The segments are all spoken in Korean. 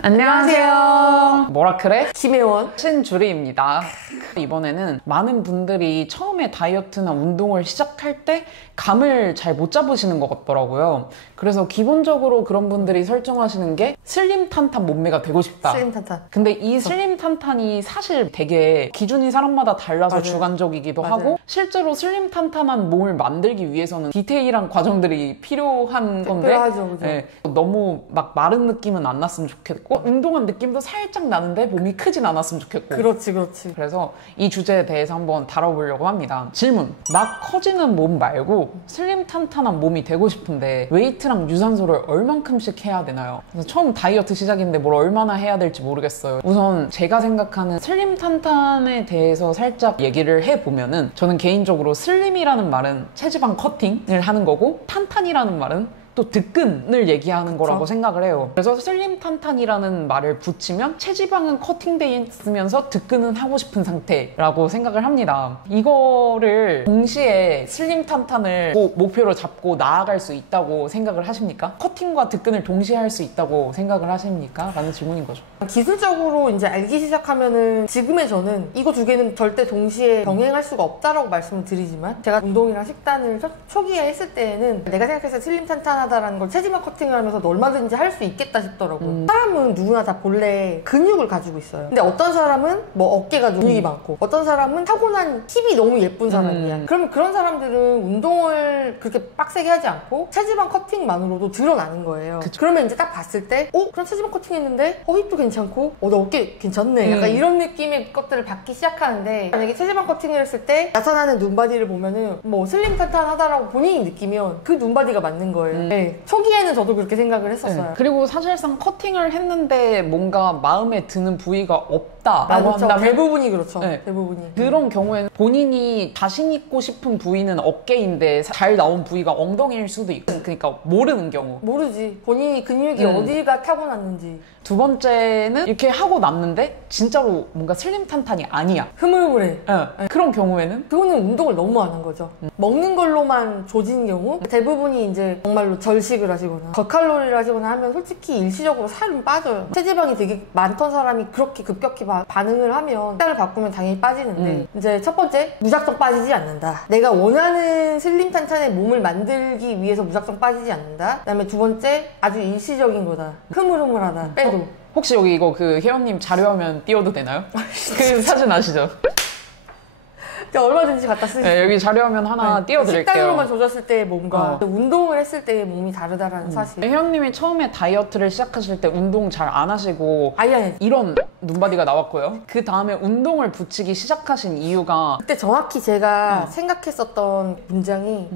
안녕하세요. 뭐라 그래? 김혜원 신주리입니다. 이번에는 많은 분들이 처음에 다이어트나 운동을 시작할 때 감을 잘 못 잡으시는 것 같더라고요. 그래서 기본적으로 그런 분들이 설정하시는 게 슬림 탄탄 몸매가 되고 싶다. 슬림 탄탄. 근데 이 슬림 탄탄이 사실 되게 기준이 사람마다 달라서 맞아요. 주관적이기도 맞아요. 하고, 실제로 슬림 탄탄한 몸을 만들기 위해서는 디테일한 과정들이 필요한 건데, 필요하죠, 그죠? 네, 너무 막 마른 느낌은 안 났으면 좋겠고, 운동한 느낌도 살짝 나는데 몸이 크진 않았으면 좋겠고. 그렇지. 그래서 이 주제에 대해서 한번 다뤄보려고 합니다. 질문. 막 커지는 몸 말고 슬림 탄탄한 몸이 되고 싶은데 웨이트랑 유산소를 얼만큼씩 해야 되나요? 그래서 처음 다이어트 시작인데 뭘 얼마나 해야 될지 모르겠어요. 우선 제가 생각하는 슬림 탄탄에 대해서 살짝 얘기를 해보면은, 저는 개인적으로 슬림이라는 말은 체지방 커팅을 하는 거고, 탄탄이라는 말은 또 득근을 얘기하는 거라고 생각을 해요. 그래서 슬림 탄탄이라는 말을 붙이면 체지방은 커팅돼 있으면서 득근은 하고 싶은 상태라고 생각을 합니다. 이거를 동시에 슬림 탄탄을 목표로 잡고 나아갈 수 있다고 생각을 하십니까? 커팅과 득근을 동시에 할 수 있다고 생각을 하십니까? 라는 질문인 거죠. 기술적으로 이제 알기 시작하면은, 지금의 저는 이거 두 개는 절대 동시에 병행할 수가 없다라고 말씀을 드리지만, 제가 운동이랑 식단을 초기에 했을 때에는 내가 생각해서 슬림 탄탄하다라는 걸 체지방 커팅을 하면서 얼마든지 할 수 있겠다 싶더라고요. 사람은 누구나 다 본래 근육을 가지고 있어요. 근데 어떤 사람은 뭐 어깨가 근육이 많고, 어떤 사람은 타고난 힙이 너무 예쁜 사람이야. 그러면 그런 사람들은 운동을 그렇게 빡세게 하지 않고 체지방 커팅만으로도 드러나는 거예요. 그러면 이제 딱 봤을 때 그런 체지방 커팅 했는데 힙도 괜찮고 나 어깨 괜찮네, 약간 이런 느낌의 것들을 받기 시작하는데, 만약에 체지방 커팅을 했을 때 나타나는 눈바디를 보면은 뭐 슬림 탄탄하다라고 본인이 느끼면 그 눈바디가 맞는 거예요. 네. 초기에는 저도 그렇게 생각을 했었어요. 네. 그리고 사실상 커팅을 했는데 뭔가 마음에 드는 부위가 없다라고 그렇죠. 한다면, 대부분이 그렇죠. 네. 대부분이. 그런 경우에는 본인이 자신 있고 싶은 부위는 어깨인데 잘 나온 부위가 엉덩이일 수도 있고, 그러니까 모르는 경우. 모르지. 본인이 근육이 어디가 타고났는지. 두 번째는 이렇게 하고 났는데 진짜로 뭔가 슬림 탄탄이 아니야. 흐물흐물해. 그런 경우에는 그거는 운동을 너무 안 한 거죠. 먹는 걸로만 조진 경우, 대부분이 이제 정말로 절식을 하시거나 저칼로리를 하시거나 하면 솔직히 일시적으로 살은 빠져요. 체지방이 되게 많던 사람이 그렇게 급격히 반응을 하면 식단을 바꾸면 당연히 빠지는데, 이제 첫 번째, 무작정 빠지지 않는다. 내가 원하는 슬림 탄탄의 몸을 만들기 위해서 무작정 빠지지 않는다. 그다음에 두 번째, 아주 일시적인 거다. 흐물흐물하다. 빼도. 혹시 여기 이거 그 혜원님 자료화면 띄워도 되나요? 그 사진 아시죠? 얼마든지 갖다 쓰시죠. 네, 여기 자료화면 하나 띄워드릴게요. 식단으로만 조졌을 때의 몸과 운동을 했을 때의 몸이 다르다라는 사실. 혜원님이 처음에 다이어트를 시작하실 때 운동 잘 안 하시고 아예 이런 눈바디가 나왔고요. 그 다음에 운동을 붙이기 시작하신 이유가, 그때 정확히 제가 생각했었던 문장이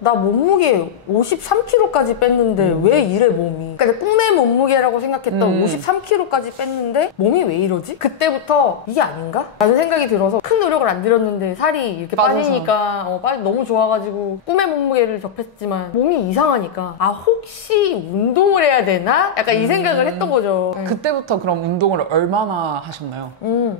나 몸무게 53kg까지 뺐는데 왜 이래 몸이. 그러니까 꿈의 몸무게라고 생각했던 53kg까지 뺐는데 몸이 왜 이러지? 그때부터 이게 아닌가? 라는 생각이 들어서 큰 노력을 안 들였는데 살이 이렇게 빠지니까 너무 좋아가지고 꿈의 몸무게를 접했지만 몸이 이상하니까 혹시 운동을 해야 되나? 약간 이 생각을 했던 거죠. 그때부터 그럼 운동을 얼마나 하셨나요?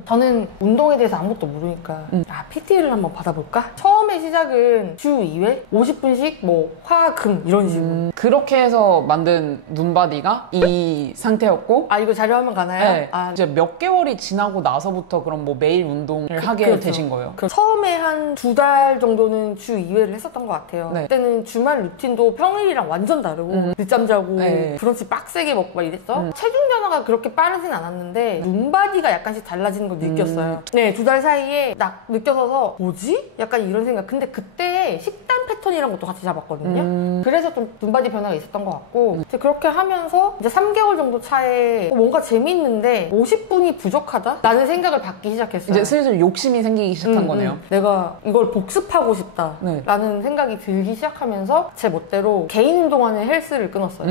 저는 운동에 대해서 아무것도 모르니까 PT를 한번 받아볼까? 처음에 시작은 주 2회 50분씩 뭐 화금 이런 식으로. 그렇게 해서 만든 눈바디가 이 상태였고, 이거 자료화면 가나요? 네, 이제 몇 개월이 지나고 나서부터 그럼 뭐 매일 운동을 하게 그렇죠. 되신 거예요? 처음에 한 2달 정도는 주 2회를 했었던 것 같아요. 네. 그때는 주말 루틴도 평일이랑 완전 다르고 늦잠 자고 브런치 빡세게 먹고 막 이랬어. 체중 변화가 그렇게 빠르진 않았는데 눈바디가 약간씩 달라지는 걸 느꼈어요. 네, 2달 사이에 딱 느껴서서 뭐지? 약간 이런 생각. 근데 그때 식단 패턴이란 것도 같이 잡았거든요. 그래서 좀 눈바디 변화가 있었던 것 같고, 이제 그렇게 하면서 이제 3개월 정도 차에 뭔가 재밌는데 50분이 부족하다? 라는 생각을 받기 시작했어요. 이제 슬슬 욕심이 생기기 시작한 거네요. 내가 이걸 복습하고 싶다 라는 생각이 들기 시작하면서 제 멋대로 개인 운동하는 헬스를 끊었어요.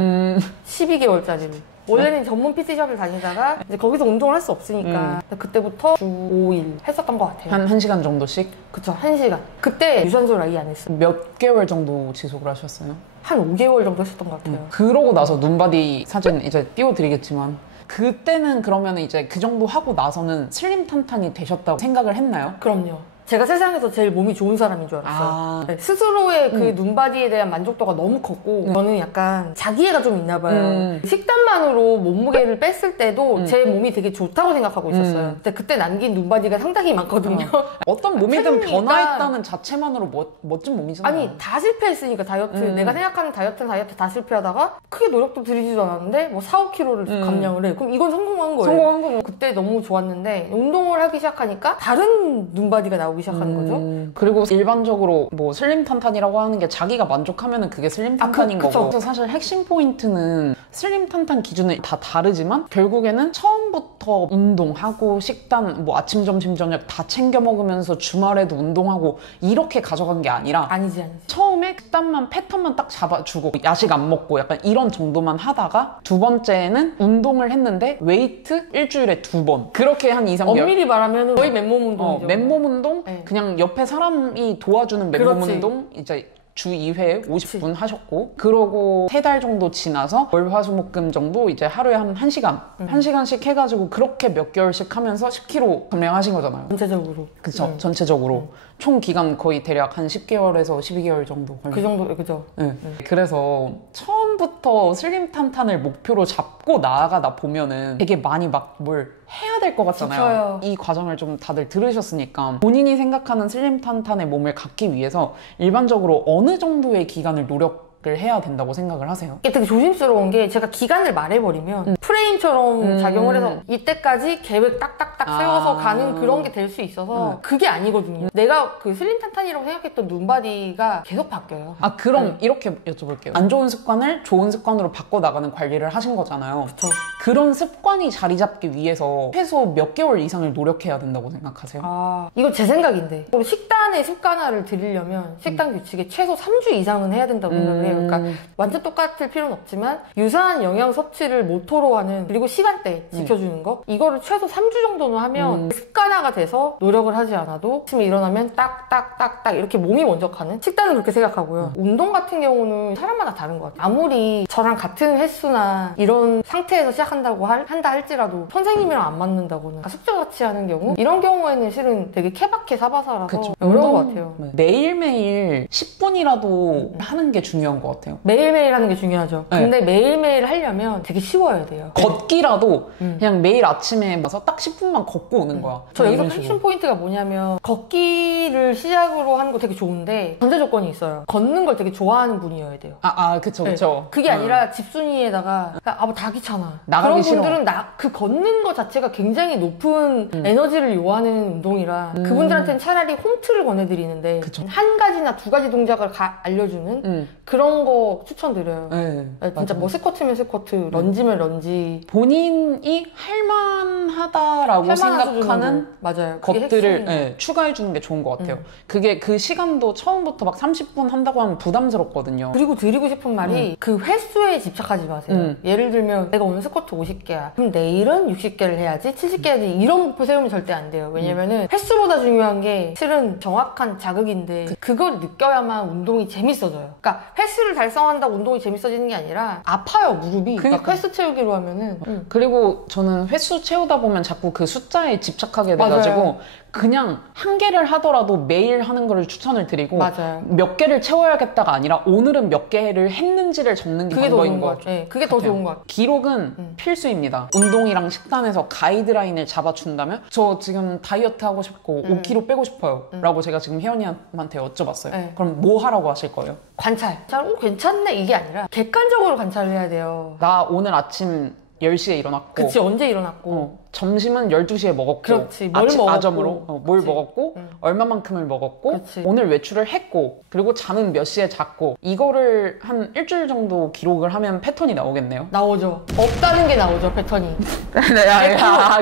12개월짜리를. 원래는 전문 PT샵을 다니다가 이제 거기서 운동을 할 수 없으니까 그때부터 주 5일 했었던 것 같아요. 한 1시간 정도씩? 그쵸, 1시간. 그때 유산소를 아예 안 했어요. 몇 개월 정도 지속을 하셨어요? 한 5개월 정도 했었던 것 같아요. 그러고 나서 눈바디 사진 이제 띄워드리겠지만, 그때는 그러면 이제 그 정도 하고 나서는 슬림 탄탄이 되셨다고 생각을 했나요? 그럼요. 제가 세상에서 제일 몸이 좋은 사람인 줄 알았어요. 네, 스스로의 그 눈바디에 대한 만족도가 너무 컸고 저는 약간 자기애가 좀 있나 봐요. 식단만으로 몸무게를 뺐을 때도 제 몸이 되게 좋다고 생각하고 있었어요. 근데 그때 남긴 눈바디가 상당히 많거든요. 어떤 몸이든 체중이니까. 변화했다는 자체만으로 멋진 몸이잖아요. 아니 다 실패했으니까 다이어트 내가 생각하는 다이어트 다 실패하다가 크게 노력도 들이지도 않았는데 뭐 4, 5kg를 감량을 해. 그럼 이건 성공한 거예요. 성공한 거고. 그때 너무 좋았는데 운동을 하기 시작하니까 다른 눈바디가 나오기 시작하는 거죠. 그리고 일반적으로 뭐 슬림 탄탄이라고 하는 게 자기가 만족하면은 그게 슬림 탄탄인 그쵸. 거고. 그래서 사실 핵심 포인트는 슬림 탄탄 기준은 다 다르지만 결국에는 처음부터 운동하고 식단 뭐 아침 점심 저녁 다 챙겨 먹으면서 주말에도 운동하고 이렇게 가져간 게 아니라 아니지. 처음에 식단만 패턴만 딱 잡아주고 야식 안 먹고 약간 이런 정도만 하다가 두 번째는 운동을 했는데 웨이트 일주일에 2번 그렇게 한 2, 3개월 엄밀히 말하면 거의 맨몸 운동이죠. 맨몸 운동 네. 그냥 옆에 사람이 도와주는 맨몸 그렇지. 운동 이제 주 2회 50분 하셨고 그러고 3달 정도 지나서 월, 화, 수, 목, 금 정도 이제 하루에 한 1시간 1시간씩 해가지고 그렇게 몇 개월씩 하면서 10kg 감량하신 거잖아요. 전체적으로. 그쵸 전체적으로 총 기간 거의 대략 한 10개월에서 12개월 정도 걸려요. 그 정도, 그죠. 네. 그래서 처음부터 슬림 탄탄을 목표로 잡고 나아가다 보면은 되게 많이 막 뭘 해야 될 것 같잖아요. 지쳐요. 이 과정을 좀 다들 들으셨으니까 본인이 생각하는 슬림 탄탄의 몸을 갖기 위해서 일반적으로 어느 정도의 기간을 노력을 해야 된다고 생각을 하세요? 이게 되게 조심스러운 게 제가 기간을 말해버리면 프레임처럼 작용을 해서 이때까지 계획 딱딱딱 세워서 가는 그런 게 될 수 있어서 그게 아니거든요. 내가 그 슬림 탄탄이라고 생각했던 눈바디가 계속 바뀌어요. 아 그럼 이렇게 여쭤볼게요. 안 좋은 습관을 좋은 습관으로 바꿔나가는 관리를 하신 거잖아요. 그쵸. 그런 습관이 자리 잡기 위해서 최소 몇 개월 이상을 노력해야 된다고 생각하세요? 아, 이건 제 생각인데 식단의 습관화를 들이려면 식단 규칙에 최소 3주 이상은 해야 된다고 생각을 해요. 그러니까 완전 똑같을 필요는 없지만 유사한 영양 섭취를 모토로 하는 그리고 시간대 지켜주는 거 이거를 최소 3주 정도는 하면 습관화가 돼서 노력을 하지 않아도 아침에 일어나면 딱딱딱딱 이렇게 몸이 먼저 가는 식단은 그렇게 생각하고요. 운동 같은 경우는 사람마다 다른 것 같아요. 아무리 저랑 같은 횟수나 이런 상태에서 시작한다고 한다 할지라도 선생님이랑 안 맞는다거나 숙제같이 하는 경우 이런 경우에는 실은 되게 케바케 사바사라서 그쵸. 어려운 것 같아요. 매일매일 10분이라도 하는 게 중요한 것 같아요. 매일매일 하는 게 중요하죠. 네. 근데 매일매일 하려면 되게 쉬워야 돼요. 걷기라도 그냥 매일 아침에 와서 딱 10분만 걷고 오는 거야. 저 여기서 이런 식으로. 핵심 포인트가 뭐냐면 걷기를 시작으로 하는 거 되게 좋은데 전제 조건이 있어요. 걷는 걸 되게 좋아하는 분이어야 돼요. 그쵸. 네. 그게 아니라 집순이에다가 뭐 다 귀찮아. 나가기 그런 싫어. 분들은 그 걷는 거 자체가 굉장히 높은 에너지를 요하는 운동이라 그분들한테는 차라리 홈트를 권해드리는데 그쵸. 한 가지나 두 가지 동작을 알려주는 그런 거 추천드려요. 네, 진짜 뭐 스쿼트면 스쿼트, 런지면 런지. 본인이 할만하다라고 생각하는 맞아요. 그게 것들을 핵심이에요. 추가해주는 게 좋은 것 같아요. 그게 그 시간도 처음부터 막 30분 한다고 하면 부담스럽거든요. 그리고 드리고 싶은 말이 그 횟수에 집착하지 마세요. 예를 들면 내가 오늘 스쿼트 50개야. 그럼 내일은 60개를 해야지, 70개 해야지 이런 목표 세우면 절대 안 돼요. 왜냐면은 횟수보다 중요한 게 실은 정확한 자극인데 그걸 느껴야만 운동이 재밌어져요. 그러니까 횟수를 달성한다고 운동이 재밌어지는 게 아니라 아파요, 무릎이. 그러니까. 횟수 채우기로 하면은. 그리고 저는 횟수 채우다 보면 자꾸 그 숫자에 집착하게 돼가지고 맞아요. 그냥 한 개를 하더라도 매일 하는 거를 추천을 드리고 맞아요. 몇 개를 채워야겠다가 아니라 오늘은 몇 개를 했는지를 적는 게 그게 더 방법인 좋은 것 것 같아요. 네, 그게 더 좋은 것 같아요. 기록은 필수입니다. 운동이랑 식단에서 가이드라인을 잡아준다면 저 지금 다이어트 하고 싶고 5kg 빼고 싶어요 라고 제가 지금 혜연이한테 여쭤봤어요. 네. 그럼 뭐 하라고 하실 거예요? 관찰. 괜찮네 이게 아니라 객관적으로 관찰을 해야 돼요. 나 오늘 아침 10시에 일어났고 그치, 언제 일어났고. 점심은 12시에 먹었고 그렇지, 뭘 먹었고. 아점으로 뭘 그치. 먹었고 얼마만큼을 먹었고 그치. 오늘 외출을 했고 그리고 잠은 몇 시에 잤고 이거를 한 일주일 정도 기록을 하면 패턴이 나오겠네요. 나오죠. 없다는 게 나오죠, 패턴이.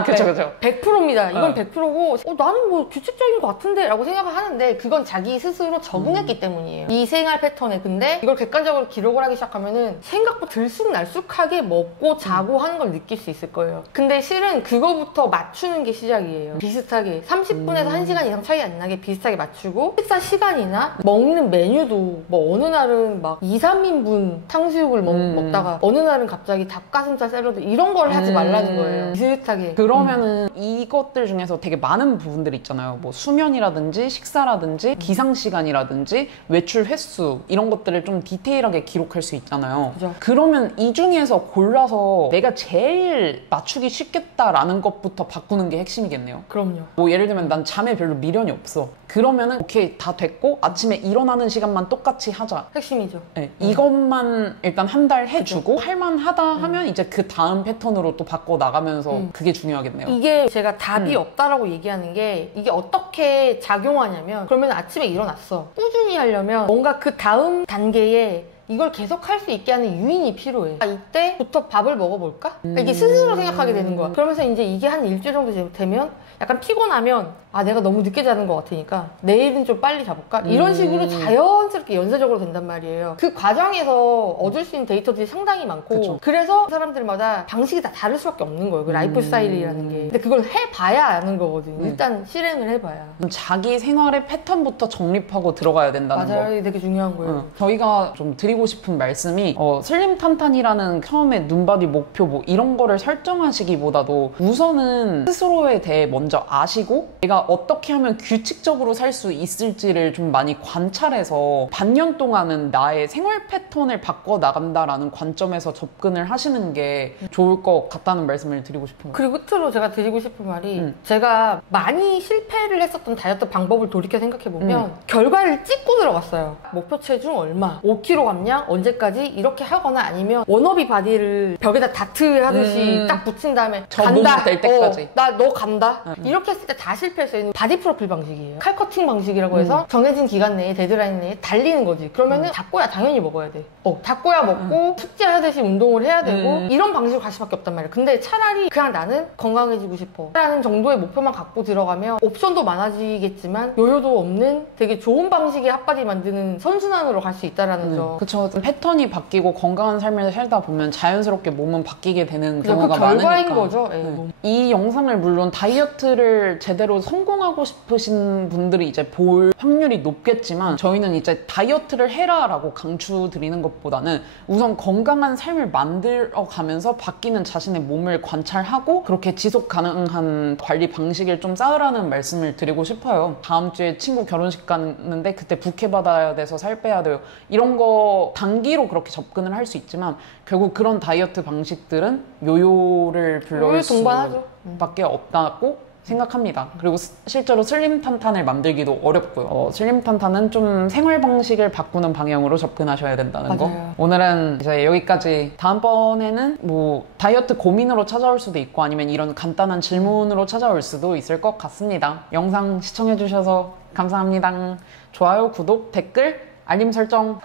그쵸. 100%입니다. 이건 100%고 나는 뭐 규칙적인 것 같은데 라고 생각을 하는데 그건 자기 스스로 적응했기 때문이에요. 이 생활 패턴에. 근데 이걸 객관적으로 기록을 하기 시작하면은 생각보다 들쑥날쑥하게 먹고 자고 하는 걸 느낄 수 있을 거예요. 근데 실은 그거부터 맞추는 게 시작이에요. 비슷하게 30분에서 1시간 이상 차이 안 나게 비슷하게 맞추고, 식사 시간이나 먹는 메뉴도 뭐 어느 날은 막 2, 3인분 탕수육을 먹다가 어느 날은 갑자기 닭가슴살 샐러드 이런 걸 하지 말라는 거예요. 비슷하게. 그러면은 이것들 중에서 되게 많은 부분들이 있잖아요. 뭐 수면이라든지 식사라든지 기상시간이라든지 외출 횟수 이런 것들을 좀 디테일하게 기록할 수 있잖아요. 그죠. 그러면 이 중에서 골라서 내가 제일 맞추기 쉽겠다라는 것부터 바꾸는 게 핵심이겠네요. 그럼요. 뭐 예를 들면 난 잠에 별로 미련이 없어. 그러면은 오케이 다 됐고 아침에 일어나는 시간만 똑같이 하자. 핵심이죠. 네, 이것만 일단 한 달 해주고 할만하다 하면 이제 그 다음 패턴으로 또 바꿔 나가면서 그게 중요하겠네요. 이게 제가 답이 없다라고 얘기하는 게, 이게 어떻게 작용하냐면, 그러면 아침에 일어났어. 꾸준히 하려면 뭔가 그 다음 단계에 이걸 계속 할 수 있게 하는 유인이 필요해. 이때부터 밥을 먹어볼까? 이게 스스로 생각하게 되는 거야. 그러면서 이제 이게 한 일주일 정도 되면 약간 피곤하면 내가 너무 늦게 자는 것 같으니까 내일은 좀 빨리 자볼까? 이런 식으로 자연스럽게 연쇄적으로 된단 말이에요. 그 과정에서 얻을 수 있는 데이터들이 상당히 많고, 그쵸. 그래서 사람들마다 방식이 다 다를 수밖에 없는 거예요. 그 라이프 스타일이라는 게. 근데 그걸 해봐야 아는 거거든요. 일단 실행을 해봐야. 자기 생활의 패턴부터 정립하고 들어가야 된다는 거. 맞아요. 이게 되게 중요한 거예요. 저희가 좀 드리고 싶은 말씀이 슬림 탄탄이라는 처음에 눈바디 목표 뭐 이런 거를 설정하시기보다도 우선은 스스로에 대해 먼저 아시고 내가 어떻게 하면 규칙적으로 살 수 있을지를 좀 많이 관찰해서 반년 동안은 나의 생활 패턴을 바꿔 나간다라는 관점에서 접근을 하시는 게 좋을 것 같다는 말씀을 드리고 싶은 거예요. 그리고 끝으로 제가 드리고 싶은 말이, 제가 많이 실패를 했었던 다이어트 방법을 돌이켜 생각해보면 결과를 찍고 들어갔어요. 목표 체중 얼마, 5kg 감량 언제까지, 이렇게 하거나 아니면 워너비 바디를 벽에다 다트 하듯이 딱 붙인 다음에 저 간다. 몸 될 때까지. 나 너 간다. 이렇게 했을 때 다 실패했어요. 바디 프로필 방식이에요. 칼커팅 방식이라고 해서 정해진 기간 내에, 데드라인 내에 달리는 거지. 그러면은 닭고야 당연히 먹어야 돼. 닭고야 먹고 숙제하듯이 운동을 해야 되고 이런 방식으로 갈 수밖에 없단 말이야. 근데 차라리 그냥 나는 건강해지고 싶어 라는 정도의 목표만 갖고 들어가면 옵션도 많아지겠지만 요요도 없는 되게 좋은 방식의 핫바디 만드는 선순환으로 갈 수 있다라는 점. 그쵸. 패턴이 바뀌고 건강한 삶을 살다 보면 자연스럽게 몸은 바뀌게 되는 경우가 그 결과인 많으니까. 거죠. 이 영상을 물론 다이어트를 제대로 성공하고 싶으신 분들이 이제 볼 확률이 높겠지만 저희는 이제 다이어트를 해라 라고 강추드리는 것보다는 우선 건강한 삶을 만들어 가면서 바뀌는 자신의 몸을 관찰하고 그렇게 지속 가능한 관리 방식을 좀 쌓으라는 말씀을 드리고 싶어요. 다음 주에 친구 결혼식 가는데 그때 부케 받아야 돼서 살 빼야 돼요. 이런 거 단기로 그렇게 접근을 할 수 있지만 결국 그런 다이어트 방식들은 요요를 불러올 수밖에 없다고 생각합니다. 그리고 실제로 슬림 탄탄을 만들기도 어렵고요. 슬림 탄탄은 좀 생활 방식을 바꾸는 방향으로 접근하셔야 된다는 거. 오늘은 이제 여기까지. 다음번에는 뭐 다이어트 고민으로 찾아올 수도 있고 아니면 이런 간단한 질문으로 찾아올 수도 있을 것 같습니다. 영상 시청해주셔서 감사합니다. 좋아요, 구독, 댓글, 알림 설정